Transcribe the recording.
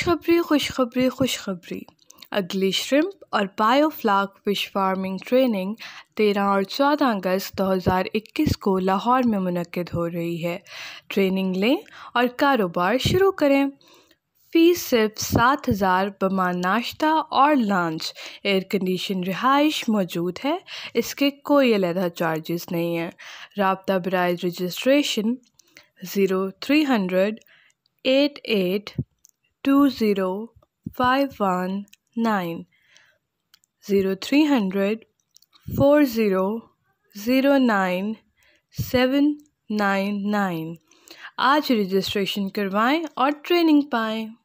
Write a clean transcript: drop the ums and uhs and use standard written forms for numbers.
खुशखबरी खुशखबरी खुशखबरी। अगली श्रिम्प और बायोफ्लाक फिश फार्मिंग ट्रेनिंग 13 और 14 अगस्त 2021 को लाहौर में मुनक्किद हो रही है। ट्रेनिंग लें और कारोबार शुरू करें। फ़ीस सिर्फ 7,000 बमान नाश्ता और लंच। एयर कंडीशन रिहाइश मौजूद है। इसके कोई अलग चार्जेस नहीं हैं। राब्ता बराए रजिस्ट्रेशन 0300 88 20519 0300 4009 799। आज रजिस्ट्रेशन करवाएं और ट्रेनिंग पाएं।